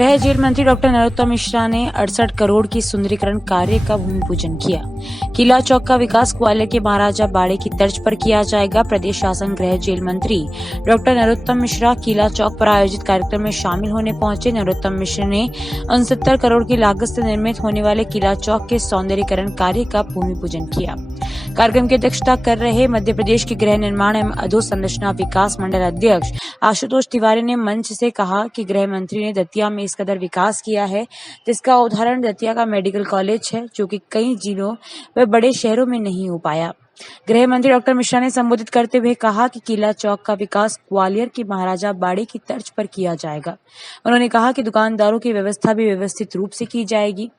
गृह जेल मंत्री डॉक्टर नरोत्तम मिश्रा ने 68 करोड़ की सुंदरीकरण कार्य का भूमि पूजन किया। किला चौक का विकास ग्वालियर के महाराजा बाड़े की तर्ज पर किया जाएगा। प्रदेश शासन गृह जेल मंत्री डॉक्टर नरोत्तम मिश्रा किला चौक पर आयोजित कार्यक्रम में शामिल होने पहुंचे। नरोत्तम मिश्रा ने 69 करोड़ की लागत से निर्मित होने वाले किला चौक के सौंदर्यीकरण कार्य का भूमि पूजन किया। कार्यक्रम की अध्यक्षता कर रहे मध्य प्रदेश के गृह निर्माण एवं अधोसंरचना विकास मंडल अध्यक्ष आशुतोष तिवारी ने मंच से कहा कि गृह मंत्री ने दतिया में इस कदर विकास किया है जिसका उदाहरण दतिया का मेडिकल कॉलेज है, जो कि कई जिलों व बड़े शहरों में नहीं हो पाया। गृह मंत्री डॉक्टर मिश्रा ने संबोधित करते हुए कहा कि किला चौक का विकास ग्वालियर की महाराजा बाड़े की तर्ज पर किया जाएगा। उन्होंने कहा कि दुकानदारों की व्यवस्था भी व्यवस्थित रूप से की जाएगी।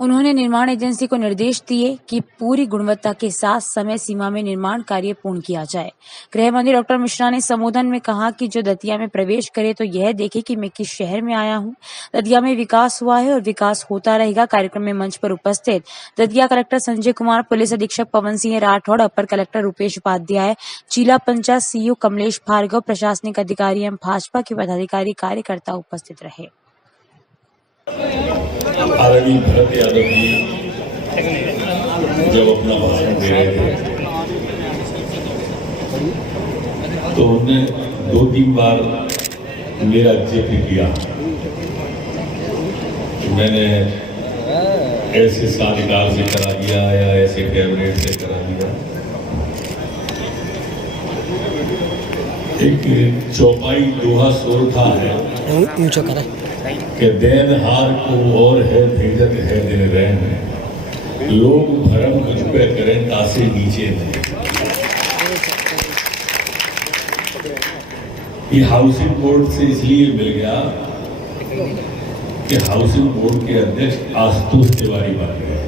उन्होंने निर्माण एजेंसी को निर्देश दिए कि पूरी गुणवत्ता के साथ समय सीमा में निर्माण कार्य पूर्ण किया जाए। गृह मंत्री डॉक्टर मिश्रा ने संबोधन में कहा कि जो दतिया में प्रवेश करे तो यह देखे कि मैं किस शहर में आया हूं। दतिया में विकास हुआ है और विकास होता रहेगा। कार्यक्रम में मंच पर उपस्थित दतिया कलेक्टर संजय कुमार, पुलिस अधीक्षक पवन सिंह राठौड़, अपर कलेक्टर रूपेश उपाध्याय, जिला पंचायत सीईओ कमलेश भार्गव, प्रशासनिक अधिकारी एवं भाजपा के पदाधिकारी कार्यकर्ता उपस्थित रहे। आदरणीय भरत यादव जी जब अपना भाषण दे रहे थे तो उन्होंने 2-3 बार मेरा जिक्र किया। मैंने ऐसे साझेदार से करा दिया या ऐसे कैबिनेट से करा दिया। एक चौपाई दोहा सोरठा है कि देन हार को और है भेजत है दिन रहन, लोग भरम कुछ पे करें तासे नीचे नहीं। ये हाउसिंग बोर्ड से इसलिए मिल गया कि हाउसिंग बोर्ड के अध्यक्ष आशुतोष तिवारी बन गए।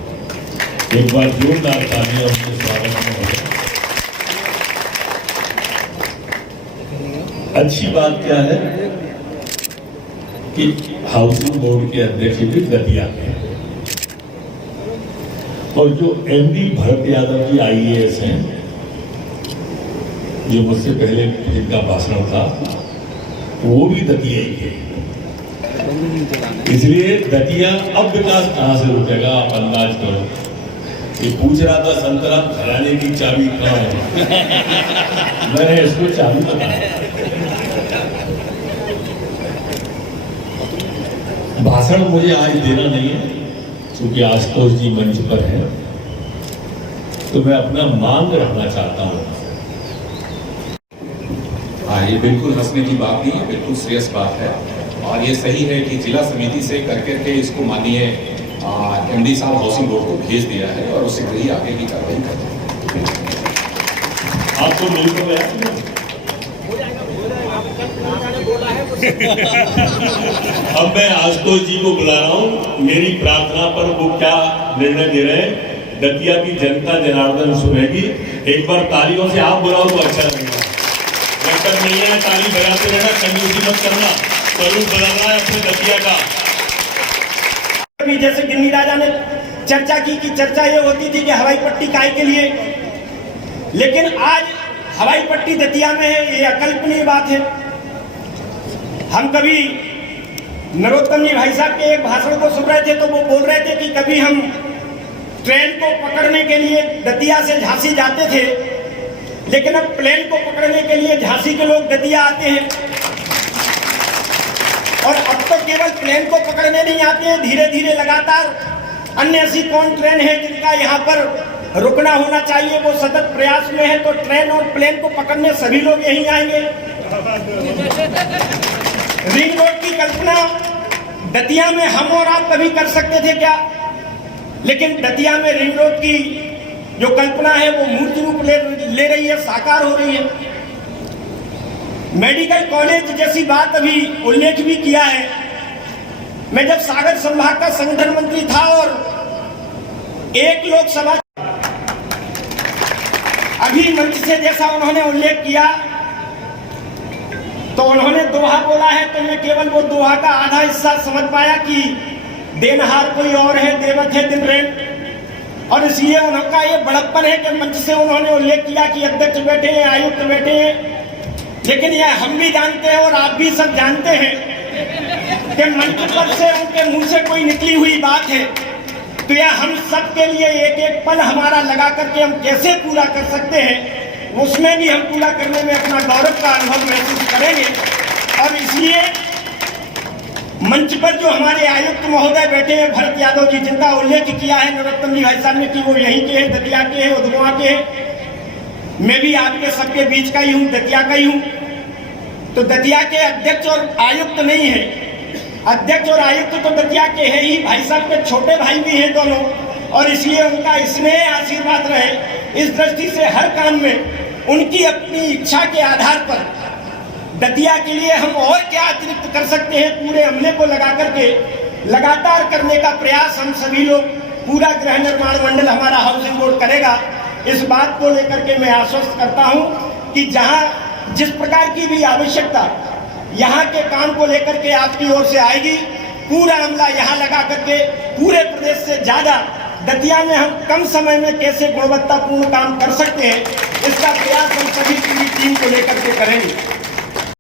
एक बार जोरदार तालियां उनके स्वागत में हो। अच्छी बात क्या है कि हाउसिंग बोर्ड के अध्यक्ष भी दतिया के और जो एमडी भरत यादव जी आईएएस हैं, जो मुझसे पहले जिनका भाषण था, वो भी दतिया ही है। इसलिए दतिया अब विकास कहां से रुकेगा आप अंदाज करो। ये पूछ रहा था संतरा खजाने की चाबी कहां है। मैंने इसको चाबी बताया। भाषण मुझे आज देना नहीं है क्योंकि आशुतोष जी मंच पर हैं, तो मैं अपना मांग रखना चाहता हूं। हाँ, ये बिल्कुल हंसने की बात नहीं है, बिल्कुल सीरियस बात है और ये सही है कि जिला समिति से करके के इसको माननीय एमडी साहब हाउसिंग बोर्ड को भेज दिया है और उससे कहीं आगे की कार्रवाई कर रहे हैं। आपको मिलकर अब मैं आशुतोष जी को बुला रहा हूं। मेरी प्रार्थना पर वो क्या निर्णय दे रहे हैं दतिया की जनता जनार्दन सुनेगी। एक बार तालियों से आप बुलाओ तो अच्छा लगेगा। जब तक नहीं है ताली बजाते रहना, कंजूसी मत करना। स्वरूप बदलना है अपने दतिया का। जैसे गिन्नी राजा ने चर्चा की कि चर्चा ये होती थी कि हवाई पट्टी काय के लिए, लेकिन आज हवाई पट्टी दतिया में है, ये अकल्पनीय बात है। हम कभी नरोत्तम जी भाई साहब के एक भाषण को सुन रहे थे तो वो बोल रहे थे कि कभी हम ट्रेन को पकड़ने के लिए दतिया से झांसी जाते थे, लेकिन अब प्लेन को पकड़ने के लिए झांसी के लोग दतिया आते हैं। और अब तो केवल प्लेन को पकड़ने नहीं आते हैं, धीरे धीरे लगातार अन्य ऐसी कौन ट्रेन है जिनका यहाँ पर रुकना होना चाहिए, वो सतत प्रयास में है। तो ट्रेन और प्लेन को पकड़ने सभी लोग यहीं आएंगे। रिंग रोड की कल्पना दतिया में हम और आप कभी कर सकते थे क्या? लेकिन दतिया में रिंग रोड की जो कल्पना है वो मूर्त रूप ले रही है, साकार हो रही है। मेडिकल कॉलेज जैसी बात अभी उल्लेख भी किया है। मैं जब सागर संभाग का संगठन मंत्री था और एक लोकसभा अभी मंच से जैसा उन्होंने उल्लेख किया तो उन्होंने दोहा बोला है, तो मैं केवल वो दोहा का आधा हिस्सा समझ पाया कि देनहार कोई और है, देवत है दिन रेत। और इसलिए उनका ये बड़प्पन है कि मंच से उन्होंने उल्लेख किया कि अध्यक्ष बैठे हैं, आयुक्त बैठे हैं। लेकिन यह हम भी जानते हैं और आप भी सब जानते हैं कि मंच पर से उनके मुंह से कोई निकली हुई बात है तो यह हम सब के लिए एक एक पल हमारा लगा करके हम कैसे पूरा कर सकते हैं, उसमें भी हम पूरा करने में अपना गौरव का अनुभव महसूस करेंगे। और इसलिए मंच पर जो हमारे आयुक्त महोदय बैठे हैं भरत यादव जी, जिनका उल्लेख किया है नरोत्तम जी भाई साहब ने कि वो यहीं के हैं, दतिया के हैं, उधवा के हैं। मैं भी आपके सबके बीच का ही हूँ, दतिया का ही हूँ। तो दतिया के अध्यक्ष और आयुक्त नहीं है, अध्यक्ष और आयुक्त तो दतिया के हैं ही, भाई साहब के छोटे भाई भी हैं दोनों, और इसलिए उनका स्नेह आशीर्वाद रहे। इस दृष्टि से हर काम में उनकी अपनी इच्छा के आधार पर दतिया के लिए हम और क्या अतिरिक्त कर सकते हैं, पूरे अमले को लगा करके लगातार करने का प्रयास हम सभी लोग, पूरा गृह निर्माण मंडल हमारा हाउसिंग बोर्ड करेगा। इस बात को लेकर के मैं आश्वस्त करता हूं कि जहां जिस प्रकार की भी आवश्यकता यहाँ के काम को लेकर के आपकी ओर से आएगी, पूरा अमला यहाँ लगा करके पूरे प्रदेश से ज्यादा दतिया में हम कम समय में कैसे गुणवत्तापूर्ण काम कर सकते हैं, इसका प्रयास हम सभी पूरी टीम को लेकर के करेंगे।